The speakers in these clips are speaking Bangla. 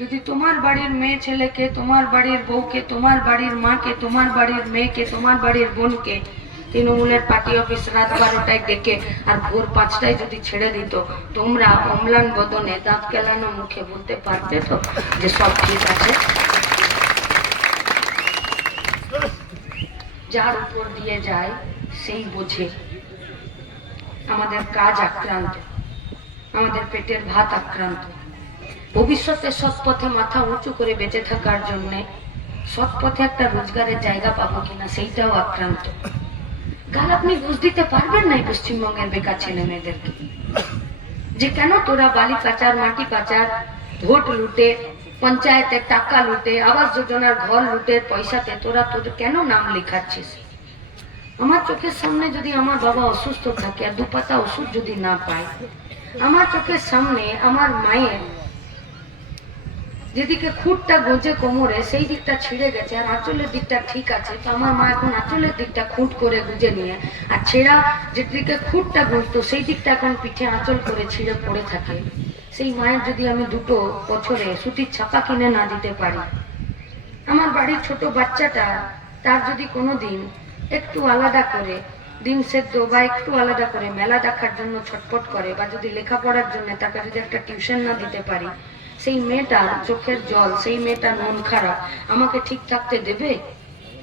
যদি তোমার বাড়ির মেয়ে ছেলেকে, তোমার বাড়ির বউকে, তোমার বাড়ির মাকে, তোমার বাড়ির মেয়েকে, তোমার বাড়ির বোনকে তৃণমূলের পার্টি অফিস রাত বারোটায় ডেকে আর ভোর পাঁচটায় যদি ছেড়ে দিত, তোমরা অম্লান বদনে দাঁত কেলানো মুখে বলতে পারতে তো যে সব ঠিক আছে? যার উপর দিয়ে যায়, সেই বোঝে। আমাদের কাজ আক্রান্ত। আমাদের পেটের ভাত আক্রান্ত। ভবিষ্যতে সৎ পথে মাথা উঁচু করে বেঁচে থাকার জন্য সৎ পথে একটা রোজগারের জায়গা পাবো কিনা সেইটাও আক্রান্ত। কাল আপনি বুঝ দিতে পারবেন না পশ্চিমবঙ্গের বেকার ছেলে মেয়েদেরকে যে কেন তোরা বালি পাচার, মাটি পাচার, ভোট লুটে পঞ্চায়েতের টাকা লুটে, আবাস যোজনার ঘর লুটে, পয়সাতে তোরা তোদের কেন নাম লেখাচ্ছিস? আমার চোখের সামনে যদি আমার বাবা অসুস্থ থাকে আর দুপাতা ওষুধ যদি না পায়, আমার চোখের সামনে আমার মায়ের যেদিকে খুঁটটা গোজে কোমরে, সেই দিকটা ছিঁড়ে গেছে। আর আঁচলের দিকটা ঠিক আছে, তো আমার মা এখন আঁচলের দিকটা খুঁট করে গুজে নিয়ে। আর ছেঁড়া যেদিকে খুঁটটা গুঁজতো, সেই দিকটা এখন পিঠে আঁচল করে ছিঁড়ে পড়ে থাকে। সেই মায়ের যদি আমি দুটো বছরে সুতির ছাপা কিনে না দিতে পারি, আমার বাড়ির ছোট বাচ্চাটা তার যদি কোনো দিন একটু আলাদা করে ডিম সেদ্ধ বা একটু আলাদা করে মেলা দেখার জন্য ছটপট করে, বা যদি লেখাপড়ার জন্য তাকে যদি একটা টিউশন না দিতে পারি সেই মেয়েটার চোখের জল, সেই মেয়েটার মন খারাপ, আমাকে ঠিক থাকতে দেবে?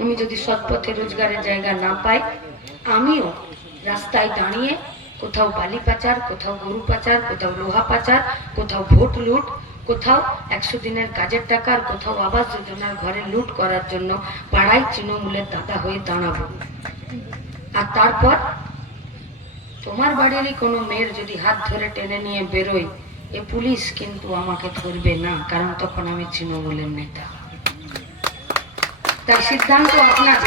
আমি যদি সৎপথে রোজগারের জায়গা না পাই, আমিও রাস্তায় দাঁড়িয়ে কোথাও বালি পাচার, কোথাও গরু পাচার, কোথাও লোহা পাচার, কোথাও ভোট লুট, কোথাও একশো দিনের কাজের টাকা আর কোথাও আবাস যোজনার ঘরে লুট করার জন্য পাড়ায় তৃণমূলের দাদা হয়ে দাঁড়াবো। আর তারপর? তোমার বাড়িরই কোনো মেয়ের যদি হাত ধরে টেনে নিয়ে বেরোয় এ পুলিশ কিন্তু আমাকে ধরবে না, কারণ তখন আমি তৃণমূলের নেতা। তাই সিদ্ধান্ত আপনার।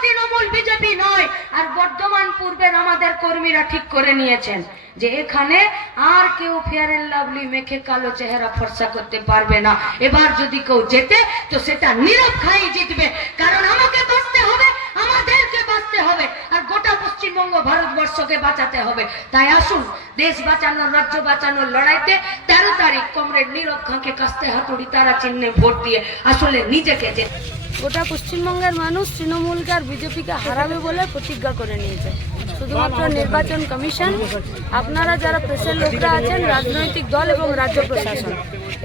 তৃণমূল বিজেপি নয়, আর বর্ধমান পূর্বের আমাদের কর্মীরা ঠিক করে নিয়েছেন যে এখানে আর কেউ ফেয়ার এন্ড লাভলি মেখে কালো চেহারা ফর্সা করতে পারবে না। এবার যদি কেউ জেতে, তো সেটা নীরব খাই জিতবে। কারণ আমাকে বাঁচতে হবে আমাদেরকে বাঁচতে হবে আর গোটা পশ্চিমবঙ্গ ভারতবর্ষকে বাঁচাতে হবে। তাই আসুন, দেশ বাঁচানোর, রাজ্য বাঁচানোর লড়াইতে তেরো তারিখ কমরেড নীরব খাঁকে কাস্তে হাতুড়ি, তারা চিহ্নে ভোট দিয়ে আসলে নিজেকে যে গোটা পশ্চিমবঙ্গের মানুষ তৃণমূলকে আর বিজেপিকে হারাবে বলে প্রতিজ্ঞা করে নিয়েছে। শুধুমাত্র নির্বাচন কমিশন, আপনারা যারা প্রেসের লোকরা আছেন, রাজনৈতিক দল এবং রাজ্য প্রশাসন,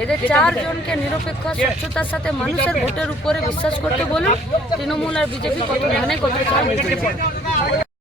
এদের চারজনকে নিরপেক্ষ, স্বচ্ছতার সাথে মানুষের ভোটের উপরে বিশ্বাস করতে বলুন, তৃণমূল আর বিজেপি কত ধানে কত চাল।